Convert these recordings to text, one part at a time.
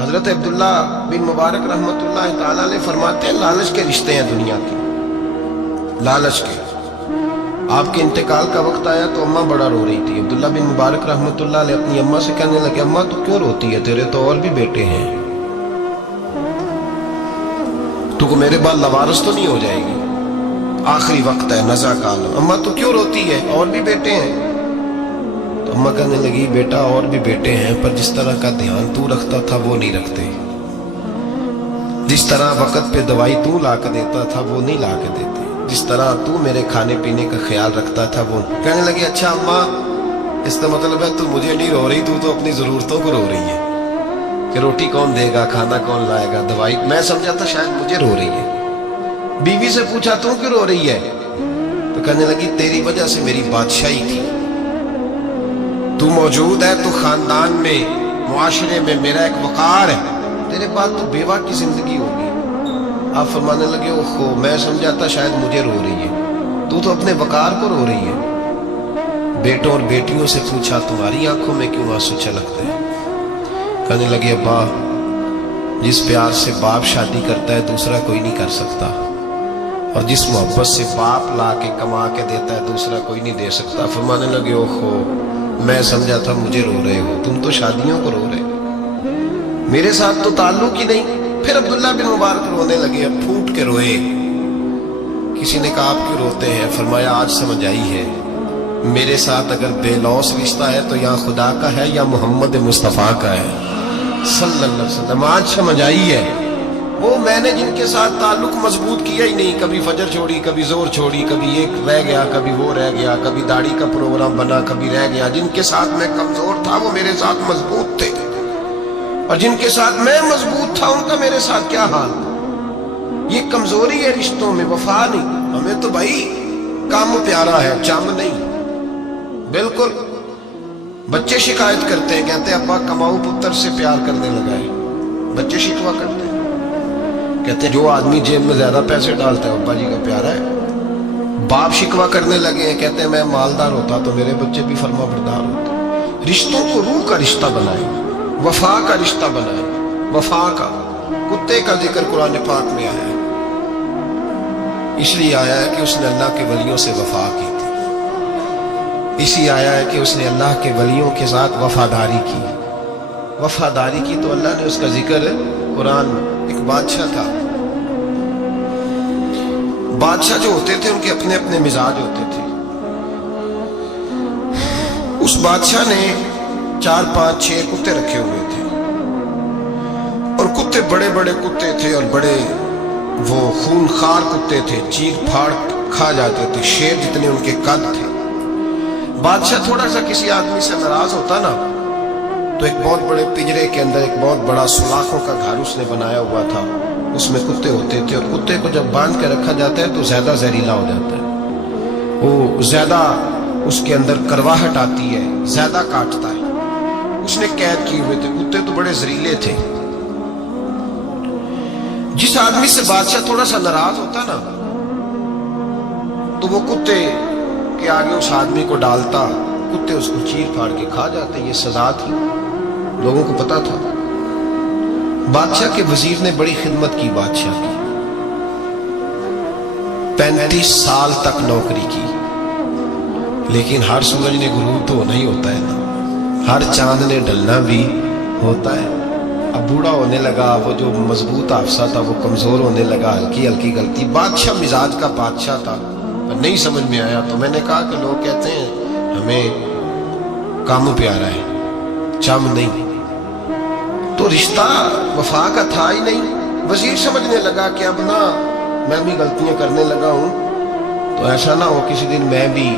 حضرت عبداللہ بن مبارک رحمۃ اللہ تعالیٰ علیہ فرماتے ہیں لالچ کے رشتے ہیں دنیا کے، لالچ کے۔ آپ کے انتقال کا وقت آیا تو اماں بڑا رو رہی تھی۔ عبداللہ بن مبارک رحمۃ اللہ علیہ اپنی اماں سے کہنے لگے اماں تو کیوں روتی ہے، تیرے تو اور بھی بیٹے ہیں، تو کو میرے بعد لوارث تو نہیں ہو جائے گی، آخری وقت ہے، نزع کا عالم، اماں تو کیوں روتی ہے، اور بھی بیٹے ہیں؟ تو اماں کہنے لگی بیٹا اور بھی بیٹے ہیں، پر جس طرح کا دھیان تو رکھتا تھا وہ نہیں رکھتے، جس طرح وقت پہ دوائی تو لا کے دیتا تھا وہ نہیں لا کے دیتے، جس طرح تو میرے کھانے پینے کا خیال رکھتا تھا وہ۔ کہنے لگی اچھا اماں اس کا مطلب ہے تو مجھے نہیں رو رہی، تو اپنی ضرورتوں کو رو رہی ہے کہ روٹی کون دے گا، کھانا کون لائے گا، دوائی۔ میں سمجھا تھا شاید مجھے رو رہی ہے۔ بیوی سے پوچھا تو کیوں رو رہی ہے، تو کہنے لگی تیری وجہ سے میری بادشاہی تھی، تو موجود ہے تو خاندان میں معاشرے میں میرا ایک وقار ہے، تیرے بعد تو بیوہ کی زندگی ہوگی۔ آپ فرمانے لگے اوہو میں سمجھا تھا شاید مجھے رو رہی ہے، تو اپنے وقار کو رو رہی ہے۔ بیٹوں اور بیٹیوں سے پوچھا تمہاری آنکھوں میں کیوں آنسو چھلکتے ہیں؟ کہنے لگے ابا جس پیار سے باپ شادی کرتا ہے دوسرا کوئی نہیں کر سکتا، اور جس محبت سے باپ لا کے کما کے دیتا ہے دوسرا کوئی نہیں دے سکتا۔ فرمانے لگے اوہو میں سمجھا تھا مجھے رو رہے ہو، تم تو شادیوں کو رو رہے، میرے ساتھ تو تعلق ہی نہیں۔ پھر عبداللہ بن مبارک رونے لگے، اب پھوٹ کے روئے۔ کسی نے کہا آپ کیوں روتے ہیں؟ فرمایا آج سمجھ آئی ہے، میرے ساتھ اگر بے لوث رشتہ ہے تو یا خدا کا ہے یا محمد مصطفیٰ کا ہے صلی اللہ علیہ وسلم۔ آج سمجھ آئی ہے، وہ میں نے جن کے ساتھ تعلق مضبوط کیا ہی نہیں، کبھی فجر چھوڑی، کبھی زور چھوڑی، کبھی ایک رہ گیا، کبھی وہ رہ گیا، کبھی داڑھی کا پروگرام بنا، کبھی رہ گیا، جن کے ساتھ میں کمزور تھا وہ میرے ساتھ مضبوط تھے، اور جن کے ساتھ میں مضبوط تھا ان کا میرے ساتھ کیا حال تھا۔ یہ کمزوری ہے رشتوں میں، وفا نہیں۔ ہمیں تو بھائی کام پیارا ہے، چم نہیں۔ بالکل بچے شکایت کرتے ہیں، کہتے ہیں ابا کماؤ پتر سے پیار کرنے لگا ہے، بچے شکوا کرتے ہیں، کہتے ہیں جو آدمی جیب میں زیادہ پیسے ڈالتا ہے ابا جی کا پیارا ہے۔ باپ شکوا کرنے لگے ہیں، کہتے ہیں میں مالدار ہوتا تو میرے بچے بھی فرما بردار ہوتے۔ رشتوں کو روح کا رشتہ بنائیں، وفا کا رشتہ بنائیں، وفا کا۔ کتے کا ذکر قرآن پاک میں آیا ہے، اس لیے آیا ہے کہ اس نے اللہ کے ولیوں سے وفا کی تھی، اسی آیا ہے کہ اس نے اللہ کے ولیوں کے ساتھ وفاداری کی، وفاداری کی تو اللہ نے اس کا ذکر قرآن میں۔ ایک بادشاہ تھا، بادشاہ جو ہوتے تھے ان کے اپنے اپنے مزاج ہوتے تھے۔ اس بادشاہ نے 4 5 6 کتے رکھے ہوئے تھے، اور کتے بڑے بڑے کتے تھے، اور بڑے وہ خون خار کتے تھے، چیر پھاڑ کھا جاتے تھے، شیر جتنے ان کے قد تھے۔ بادشاہ تھوڑا سا کسی آدمی سے ناراض ہوتا نا تو ایک بہت بڑے پنجرے کے اندر ایک بہت بڑا سلاخوں کا گھر اس نے بنایا ہوا تھا، اس میں کتے ہوتے تھے، اور کتے کو جب باندھ کے رکھا جاتا ہے تو زیادہ زہریلا ہو جاتا ہے، وہ زیادہ اس کے اندر کرواہٹ آتی ہے، زیادہ کاٹتا ہے۔ اس نے قید کیے ہوئے تھے، کتے تو بڑے زہریلے تھے۔ جس آدمی سے بادشاہ تھوڑا سا ناراض ہوتا نا تو وہ کتے کے آگے اس آدمی کو ڈالتا، کتے اس کو چیر پھاڑ کے کھا جاتے۔ یہ سزا تھی، لوگوں کو پتا تھا۔ بادشاہ کے وزیر نے بڑی خدمت کی بادشاہ کی، 35 سال تک نوکری کی، لیکن ہر سورج نے غروب تو نہیں ہوتا ہے نا، ہر چاند نے ڈھلنا بھی ہوتا ہے۔ اب بوڑھا ہونے لگا، وہ جو مضبوط حافظہ تھا وہ کمزور ہونے لگا، ہلکی ہلکی غلطی۔ بادشاہ مزاج کا بادشاہ تھا، نہیں سمجھ میں آیا تو میں نے کہا کہ لوگ کہتے ہیں ہمیں کام پیارا ہے، چم نہیں، تو رشتہ وفا کا تھا ہی نہیں۔ وزیر سمجھنے لگا کہ اب نہ میں بھی غلطیاں کرنے لگا ہوں تو ایسا نہ ہو کسی دن میں بھی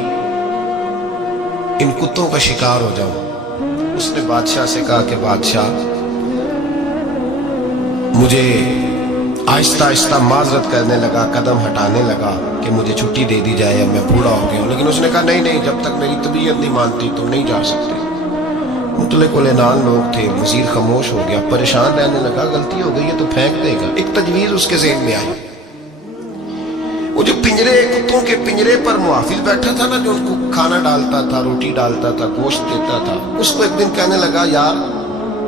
ان کتوں کا شکار ہو جاؤں۔ اس نے بادشاہ سے کہا کہ بادشاہ مجھے آہستہ آہستہ معذرت کرنے لگا، قدم ہٹانے لگا کہ مجھے چھٹی دے دی جائے، اب میں بوڑھا ہو گیا ہوں۔ لیکن اس نے کہا نہیں نہیں، جب تک میری طبیعت نہیں مانتی تم نہیں جا سکتے۔ مطلق العنان لوگ تھے، وزیر خاموش ہو گیا، پریشان رہنے لگا، غلطی ہو گئی ہے تو پھینک دے گا۔ ایک تجویز اس کے ذہن میں آئی، وہ جو پنجرے کتوں کے پنجرے پر محافظ بیٹھا تھا نا، جو ان کو کھانا ڈالتا تھا، روٹی ڈالتا تھا، گوشت دیتا تھا، اس کو ایک دن کہنے لگا یار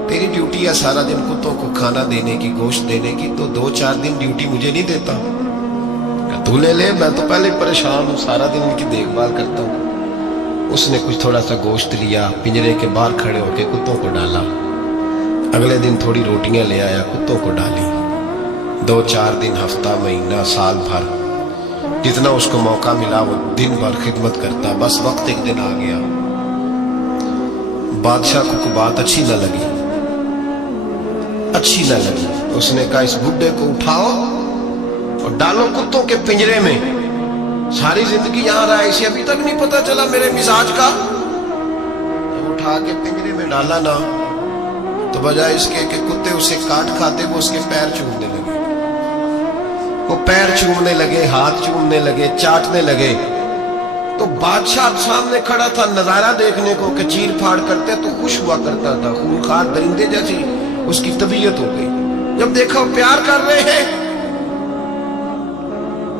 तेरी ड्यूटी है सारा दिन कुत्तों को खाना देने की, गोश्त देने की, तो 2-4 दिन ड्यूटी मुझे नहीं देता? तू ले ले, मैं तो पहले ही परेशान हूँ, सारा दिन इनकी देखभाल करता हूँ। उसने कुछ थोड़ा सा गोश्त लिया, पिंजरे के बाहर खड़े होकर कुत्तों को डाला। अगले दिन थोड़ी रोटियां ले आया, कुत्तों को डाली। 2-4 दिन, हफ्ता, महीना, साल भर, जितना उसको मौका मिला वो दिन भर खिदमत करता। बस वक्त एक दिन आ गया, बादशाह को बात अच्छी न लगी, अच्छी न लगी। उसने कहा इस बुड्ढे को उठाओ और डालो कुत्तों के पिंजरे में। सारी जिंदगी यहां रहा, इसे अभी तक नहीं पता चला मेरे मिजाज का। जब उठा के पिंजरे में डाला ना, तो बजाय इसके कि कुत्ते उसे काट खाते, वो उसके पैर चूमने लगे। वो पैर चूमने लगे, हाथ चूमने लगे, चाटने लगे। तो बादशाह सामने खड़ा था नजारा देखने को कि चीर फाड़ करते तो खुश हुआ करता था, खूंखार दरिंदे जैसी उसकी तबीयत हो गई। जब देखा वो प्यार कर रहे हैं,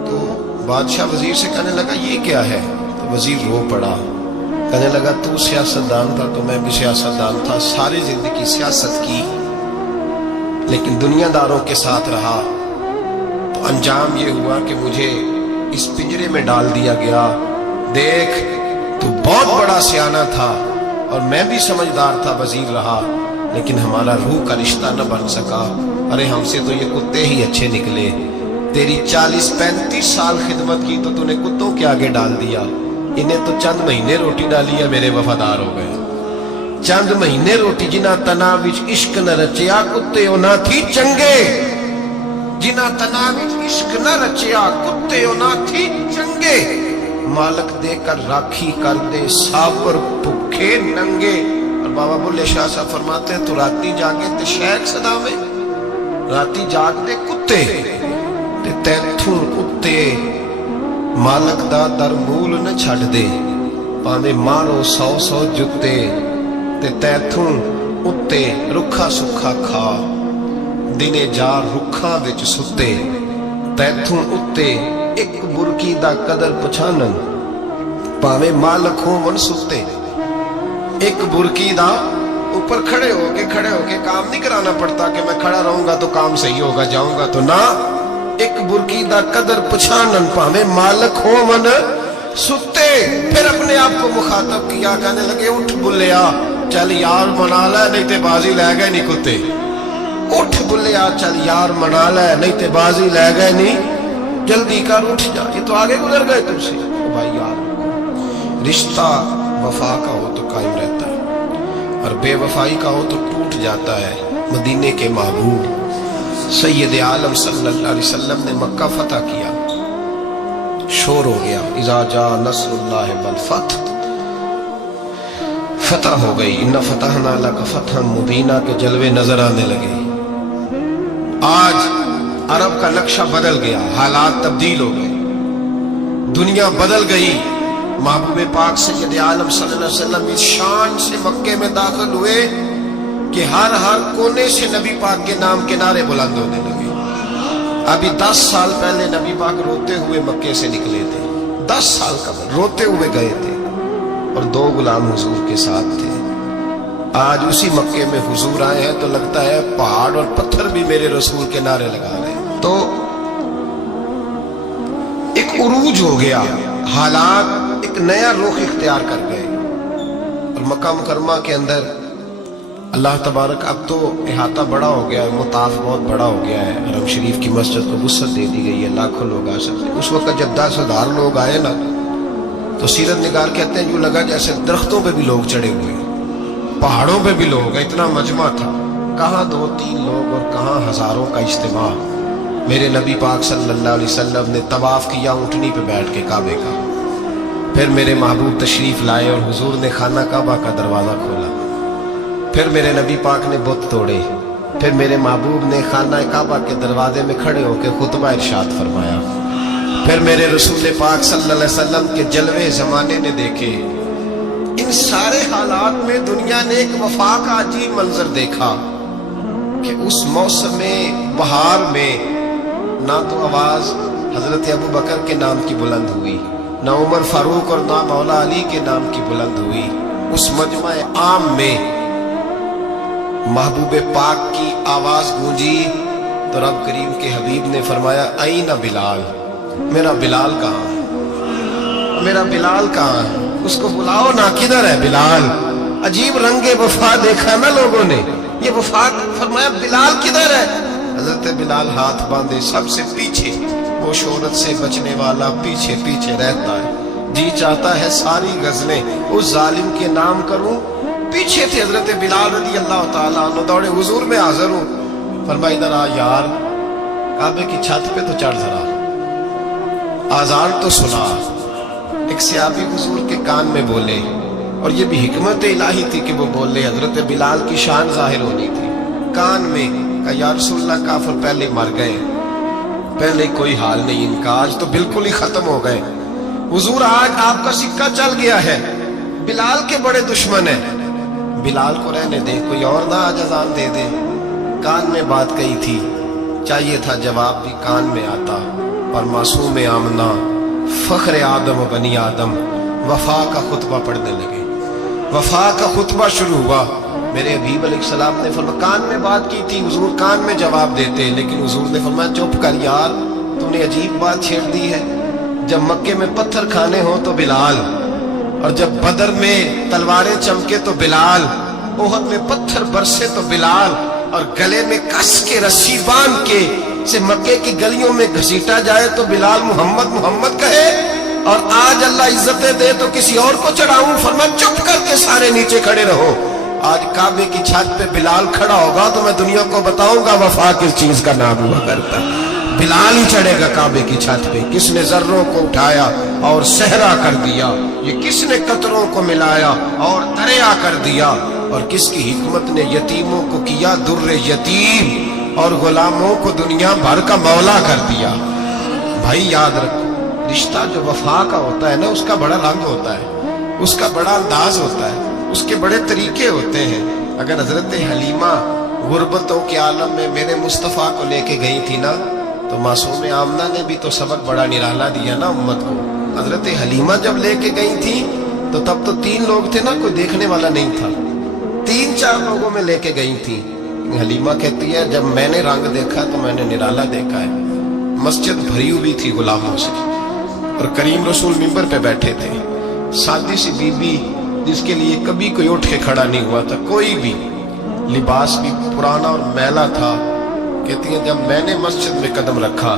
तो बादशाह वजीर से कहने लगा ये क्या है? तो वजीर रो पड़ा, कहने लगा तू सियासतदान था तो मैं भी सियासतदान था, सारी जिंदगी सियासत की, लेकिन दुनियादारों के साथ रहा, तो अंजाम ये हुआ कि मुझे इस पिंजरे में डाल दिया गया। देख, तू बहुत बड़ा सियाना था और मैं भी समझदार था, वजीर रहा, लेकिन हमारा रूह का रिश्ता न बन सका। अरे हमसे तो ये कुत्ते ही अच्छे निकले। तेरी 40-35 साल खिदमत की तो तूने कुत्तों के आगे डाल दिया। इन्हें तो चंद महीने रोटी डाली है, मेरे वफादार हो गए। चंद महीने रोटी, जिन्हां तना विच इश्क न रचिया, कुत्ते ना थी चंगे। जिन्हां तना विच इश्क न रचिया, कुत्ते ना थी चंगे। मालक देकर राखी कर दे, साबर भुखे नंगे। और बाबा बुल्ले शाह साहब फरमाते हैं, तू राती जागे ते शैख सदावे, राती जाग दे कुत्ते ते तैथू उत्ते मालक दा दर मूल न छड़ दे। भावे मारो 100-100 जुत्ते ते तैथू उत्ते रुखा सुखा खा। दिने जार रुखा विच सुते, तैथू उत्ते एक बुरकी दा कदर पछानन। भावे मालक हो मन सुते, एक बुरकी दा ऊपर खड़े होके काम नहीं कराना पड़ता कि मैं खड़ा रहूंगा तो काम सही होगा, जाऊंगा तो ना। एक बुरकी दा कदर पछानन, भावे मालक हो मन सुते। फिर अपने आप को मुखातब किया, कहने लगे उठ बुल्लिया, चल यार मना ले, नहीं ते बाजी ले गए नहीं कुत्ते। उठ बुल्लिया, चल यार मना ले, नहीं ते बाजी ले गए नहीं, जल्दी कर उठ जा, ये तो आगे गुजर गए तुमसे। तो भाई यार, रिश्ता वफा का हो तो कायम रहता है और बेवफाई का हो तो टूट जाता है। मदीने के महबूब सैयद आलम सल्लल्लाहु अलैहि वसल्लम ने मक्का फतह किया, शोर हो गया, इज़ा जा नस्रुल्लाह वल फतह, फतह हो गई। इन्ना फतहना लका फतहन मुबीना के जलवे नजर आने लगे। आज अरब का नक्शा बदल गया, हालात तब्दील हो गए, दुनिया बदल गई। महबूब पाक सैयद आलम सल्लल्लाहु अलैहि वसल्लम इस शान से मक्के में दाखिल हुए कि हर कोने से नबी पाक के नाम के नारे बुलंद होने लगे। अभी 10 साल पहले नबी पाक रोते हुए मक्के से निकले थे, 10 साल कबल रोते हुए गए थे और 2 गुलाम हुजूर के साथ थे। आज उसी मक्के में हुजूर आए हैं तो लगता है पहाड़ और पत्थर भी मेरे रसूल के नारे लगा रहे हैं। तो एक उरूज हो गया, हालात एक नया रुख इख्तियार कर गए और मक्का मुकरमा के अंदर अल्लाह तबारक, अब तो इहाता बड़ा हो गया है, मुताफ बहुत बड़ा हो गया है। हरम शरीफ की मस्जिद को वुसअत दे दी गई है, लाखों लोग आ सकते। उस वक्त जब 10,000 लोग आए ना, तो सीरत निगार कहते हैं यूं लगा जैसे दरख्तों पे भी लोग चढ़े हुए, पहाड़ों पे भी लोग, इतना मजमा था। कहाँ 2-3 लोग और कहाँ हजारों का इज्तिमा। मेरे नबी पाक सल्लल्लाहु अलैहि वसल्लम ने तवाफ किया ऊँटनी पे बैठ के काबे का। फिर मेरे महबूब तशरीफ लाए और हुजूर ने खाना काबा का दरवाजा खोला। फिर मेरे नबी पाक ने बुत तोड़े। फिर मेरे महबूब ने खाना काबा के दरवाजे में खड़े होकर खुतबा इरशाद फरमाया। फिर मेरे रसूल पाक सल्लल्लाहु अलैहि वसल्लम के जलवे जमाने ने देखे। इन सारे हालात में दुनिया ने एक वफा का अजीब मंजर देखा कि उस मौसम में बहार में ना तो आवाज हजरत अबू बकर के नाम की बुलंद हुई, ना उमर फारूक और ना मौला अली के नाम की बुलंद हुई। उस मजमा आम में महबूब पाक की आवाज गूंजी तो रब करीम के हबीब ने फरमाया ऐना बिलाल, मेरा बिलाल कहाँ है, मेरा बिलाल कहाँ है, उसको बुलाओ ना, किधर है बिलाल। अजीब रंगे वफा देखा ना लोगों ने, ये वफा। फरमाया बिलाल किधर है। हजरत बिलाल हाथ बांधे सबसे पीछे, वो शोहरत से बचने वाला पीछे पीछे रहता है। जी चाहता है सारी गजलें उस जालिम के नाम करूं। पीछे थे हजरत बिलाल रदी अल्लाह ताला अन्हु, दौड़े हुजूर में हाजिर हूं। फरमाया इधर आ यार, काबे की छत पे तो चढ़ जरा, आजान तो सुना। एक सहाबी हुजूर के कान में बोले, और ये भी हिकमत इलाही थी कि वो बोले, हजरत बिलाल की शान जाहिर होनी थी। कान में कहा या रसूलल्लाह काफिर पहले मर गए, पहले कोई हाल नहीं इनका, आज तो बिल्कुल ही खत्म हो गए। हुजूर आज आपका सिक्का चल गया है, बिलाल के बड़े दुश्मन है, बिलाल को रहने दे, कोई और ना आज अजान दे दे। कान में बात कही थी, चाहिए था जवाब भी कान में आता, पर मासूम आमना फख्र आदम बनी आदम वफा का खुतबा पढ़ने लगे। वफा का खुतबा शुरू हुआ। मेरे हबीब अलैहिस्सलाम ने फरमाया, कान में बात की थी, हुजूर कान में जवाब देते, लेकिन हुजूर ने फरमाया चुप कर यार, तूने अजीब बात छेड़ दी है। जब मक्के में पत्थर खाने हो तो बिलाल, और जब बदर में तलवारें चमके तो बिलाल, ओहद में पत्थर बरसे तो बिलाल, और गले में कस के रस्सी बांध के से मक्के की गलियों में घसीटा जाए तो बिलाल मोहम्मद मोहम्मद कहे। और आज अल्लाह इज्जतें दे तो किसी और को चढ़ाऊं। फरमाया चुप करके सारे नीचे खड़े रहो। आज काबे की छत पे बिलाल खड़ा होगा तो मैं दुनिया को बताऊंगा वफा किस चीज का नाम हुआ करता। बिलाल ही चढ़ेगा काबे की छत पे। किसने जर्रों को उठाया और सहरा कर दिया, ये किसने कतरों को मिलाया और दरिया कर दिया, और किसकी हिकमत ने यतीमों को किया दुर्रे यतीम और गुलामों को दुनिया भर का मौला कर दिया। भाई याद रखो, रिश्ता जो वफा का होता है ना, उसका बड़ा रंग होता है, उसका बड़ा अंदाज होता है, उसके बड़े तरीके होते हैं। अगर हजरत हलीमा गुर्बतों के आलम में मेरे मुस्तफ़ा को लेके गई थी ना, तो मासूम आमना ने भी तो सबक बड़ा निराला दिया ना उम्मत को। हजरत हलीमा जब लेके गई थी तो तब तो 3 लोग थे ना, कोई देखने वाला नहीं था, 3-4 लोगों में लेके गई थी। हलीमा कहती है जब मैंने रंग देखा तो मैंने निराला देखा है। मस्जिद भरी हुई थी गुलामों से, और करीम रसूल मिंबर पे बैठे थे। सादी सी बीबी जिसके लिए कभी कोई उठ के खड़ा नहीं हुआ था, कोई भी, लिबास भी पुराना और मैला था। कहती है जब मैंने मस्जिद में कदम रखा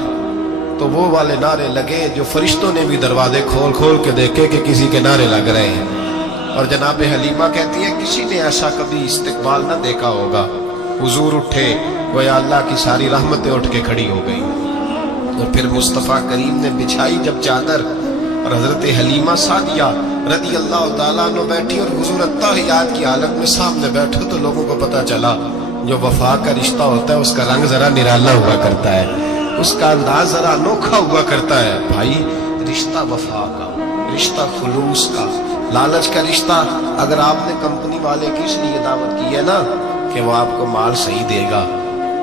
तो वो वाले नारे लगे जो फरिश्तों ने भी दरवाजे खोल खोल के देखे कि किसी के नारे लग रहे हैं। और जनाब हलीमा कहती है किसी ने ऐसा कभी इस्तिकबाल ना देखा होगा। हुजूर उठे, गोया अल्लाह की सारी रहमतें उठ के खड़ी हो गई। और फिर मुस्तफ़ा करीम ने बिछाई जब चादर, और हजरत हलीमा सादिया रदी अल्लाह ताला अन्हा बैठी, और हुजूर अत्ताहियात की हालत में सामने बैठे। तो लोगों को पता चला जो वफा का रिश्ता होता है उसका रंग जरा निराला हुआ करता है, उसका अंदाज जरा अनोखा हुआ करता है। भाई रिश्ता वफा का, रिश्ता खुलूस का, लालच का रिश्ता। अगर आपने कंपनी वाले की इसलिए दावत की है ना कि वो आपको माल सही देगा,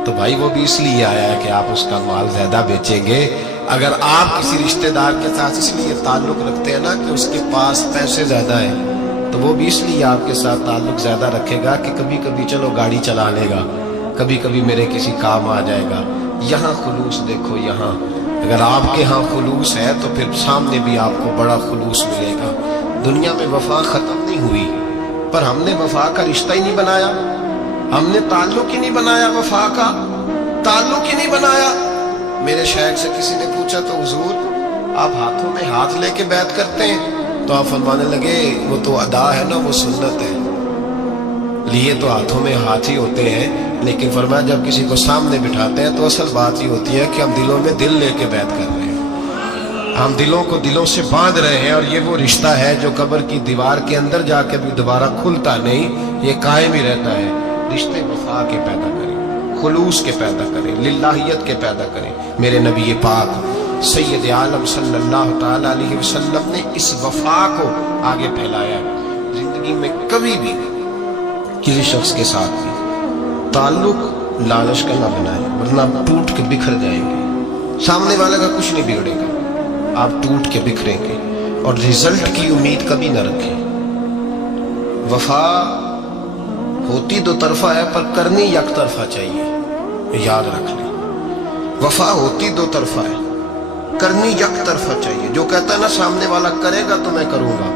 तो भाई वो भी इसलिए आया है कि आप उसका माल ज्यादा बेचेंगे। अगर आप किसी रिश्तेदार के साथ इसलिए ताल्लुक रखते हैं ना कि उसके पास पैसे ज्यादा है, तो वो भी इसलिए आपके साथ ताल्लुक ज्यादा रखेगा कि कभी कभी चलो गाड़ी चला लेगा, कभी कभी मेरे किसी काम आ जाएगा। यहाँ खुलूस देखो, यहाँ अगर आपके यहाँ खुलूस है तो फिर सामने भी आपको बड़ा खुलूस मिलेगा। दुनिया में वफा खत्म नहीं हुई, पर हमने वफा का रिश्ता ही नहीं बनाया, हमने ताल्लुक ही नहीं बनाया, वफा का ताल्लुक ही नहीं बनाया। मेरे शायख से किसी ने पूछा तो हुजूर आप हाथों में हाथ लेके बैत करते हैं? तो आप फरमाने लगे वो तो अदा है ना, वो सुन्नत है, लिए तो हाथों में हाथ ही होते हैं, लेकिन फरमाया जब किसी को सामने बिठाते हैं तो असल बात ही होती है कि हम दिलों में दिल लेके बैत कर रहे हैं, हम दिलों को दिलों से बांध रहे हैं। और ये वो रिश्ता है जो कब्र की दीवार के अंदर जाके भी दोबारा खुलता नहीं, ये कायम ही रहता है। रिश्ते वफा के पैदा करें, खुलूस के पैदा करें, लिल्लाहियत के पैदा करें। मेरे नबी पाक सैयद आलम सल्लल्लाहु ताला अलैहि वसल्लम ने इस वफा को आगे फैलाया। जिंदगी में कभी भी किसी शख्स के साथ भी ताल्लुक लालच का ना बनाए, वरना टूट के बिखर जाएंगे। सामने वाले का कुछ नहीं बिगड़ेगा, आप टूट के बिखरेंगे। और रिजल्ट की उम्मीद कभी ना रखें। वफा ہوتی دو طرفہ ہے پر کرنی یک طرفہ چاہیے، یاد رکھ لیں۔ وفا ہوتی دو طرفہ ہے، کرنی یک طرفہ چاہیے۔ جو کہتا ہے نا سامنے والا کرے گا تو میں کروں گا،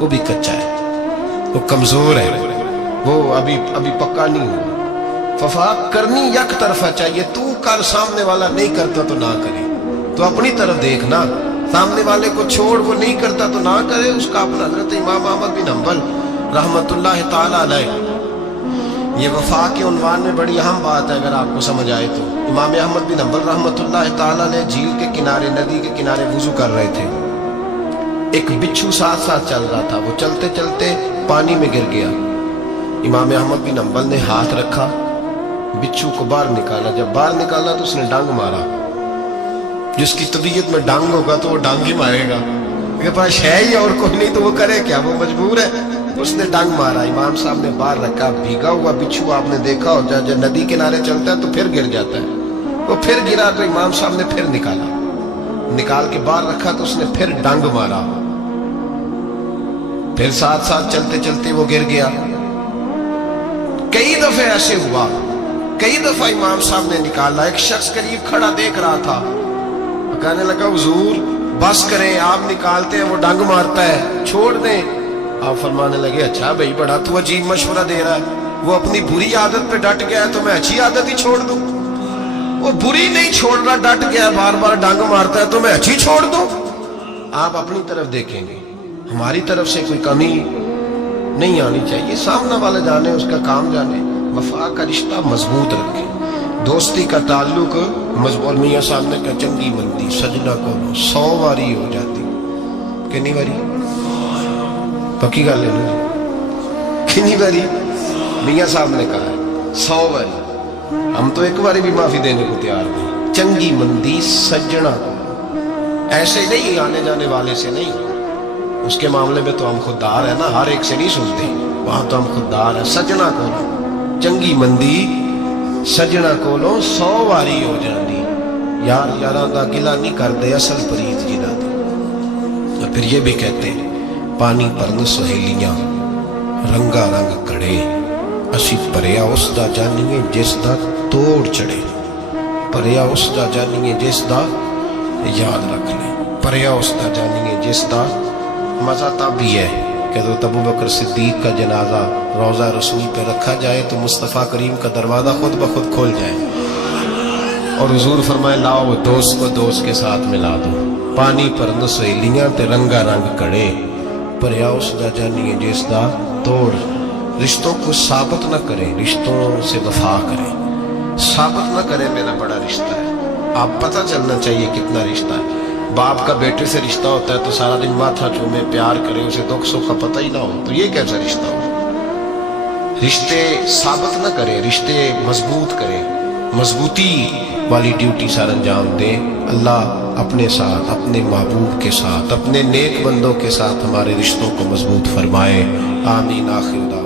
وہ بھی کچا ہے، وہ کمزور ہے، وہ ابھی پکا نہیں ہوا۔ وفا کرنی یک طرفہ چاہیے، تو کر سامنے والا نہیں کرتا تو نہ کرے، تو اپنی طرف دیکھنا، سامنے والے کو چھوڑ، وہ نہیں کرتا تو نہ کرے، اس کا اپنا۔ حضرت امام احمد بن حنبل رحمت اللہ تعالی علیہ، یہ وفا کے عنوان میں بڑی اہم بات ہے اگر آپ کو سمجھ آئے تو۔ امام احمد بن حنبل رحمت اللہ تعالی علیہ جھیل کے کنارے، ندی کے کنارے وضو کر رہے تھے۔ ایک بچھو ساتھ ساتھ چل رہا تھا، وہ چلتے چلتے پانی میں گر گیا۔ امام احمد بن حنبل نے ہاتھ رکھا، بچھو کو باہر نکالا۔ جب باہر نکالا تو اس نے ڈانگ مارا۔ جس کی طبیعت میں ڈانگ ہوگا تو وہ ڈانگ ہی مارے گا، میرے پاس ہے ہی اور کوئی نہیں تو وہ کرے کیا، وہ مجبور ہے۔ اس نے ڈانگ مارا، امام صاحب نے باہر رکھا۔ بھیگا ہوا بچھو آپ نے دیکھا ہو، جب ندی کنارے چلتا ہے تو پھر گر جاتا ہے، وہ پھر گرا تو امام صاحب نے پھر نکالا، نکال کے باہر رکھا تو اس نے پھر ڈانگ مارا، پھر ساتھ ساتھ چلتے چلتے وہ گر گیا۔ کئی دفعہ ایسے ہوا، کئی دفعہ امام صاحب نے نکالا۔ ایک شخص قریب کھڑا دیکھ رہا تھا، کہنے لگا حضور بس کریں، آپ نکالتے ہیں وہ ڈانگ مارتا ہے، چھوڑ دیں۔ آپ فرمانے لگے اچھا بھائی بڑا تو عجیب مشورہ دے رہا ہے، وہ اپنی بری عادت پہ ڈٹ گیا ہے تو میں اچھی عادت ہی چھوڑ دوں؟ وہ بری نہیں چھوڑ رہا، ڈٹ گیا ہے، بار بار ڈانگ مارتا ہے تو میں اچھی چھوڑ دوں؟ آپ اپنی طرف دیکھیں گے، ہماری طرف سے کوئی کمی نہیں آنی چاہیے، سامنے والا جانے، اس کا کام جانے۔ وفا کا رشتہ مضبوط رکھیں، دوستی کا تعلق مضبوط۔ میاں صاحب نے کہا چنگی مندی سجنا کو 100 واری ہو جاتی، کنی واری پکی گل ہے نا، کنی باری؟ میاں صاحب نے کہا ہے 100 باری، ہم تو ایک باری بھی معافی دینے کو تیار نہیں۔ چنگی مندی سجنا کو، ایسے نہیں آنے جانے والے سے نہیں، اس کے معاملے میں تو ہم خوددار ہیں نا، ہر ایک سے نہیں سنتے، وہاں تو ہم خوددار ہیں۔ سجنا کو چنگی مندی سجنا کولوں 100 واری ہو جاندی، یار یاراں دا گلا نہیں کردے اصل پریت جنہاں دی۔ اور پھر یہ بھی کہتے ہیں پانی پرن سہیلیاں رنگا رنگ کڑے، اسی پریا اس دا جانیے جس دا توڑ چڑھے، پریا اس دا جانیے جس دا، یاد رکھ لیں، پریا اس دا جانیے جس دا۔ مزہ تب بھی ہے کہ حضرت ابوبکر صدیق کا جنازہ روضہ رسول پہ رکھا جائے تو مصطفیٰ کریم کا دروازہ خود بخود کھول جائے، اور حضور فرمائے لاؤ دوست کو دوست کے ساتھ ملا دو، پانی پرن سہیلیاں تے رنگا رنگ کڑے، پریا اس دا جانیے جس دا توڑ۔ رشتوں کو ثابت نہ کریں، رشتوں سے وفا کریں، ثابت نہ کریں میرا بڑا رشتہ ہے، آپ پتہ چلنا چاہیے کتنا رشتہ ہے۔ باپ کا بیٹے سے رشتہ ہوتا ہے تو سارا دن ماتھا چومے، پیار کرے، اسے دکھ سکھ کا پتہ ہی نہ ہو، تو یہ کیسا رشتہ ہو؟ رشتے ثابت نہ کریں، رشتے مضبوط کریں، مضبوطی والی ڈیوٹی سر انجام دیں۔ اللہ اپنے ساتھ، اپنے محبوب کے ساتھ، اپنے نیک بندوں کے ساتھ ہمارے رشتوں کو مضبوط فرمائے، آمین۔ آخر دعوانا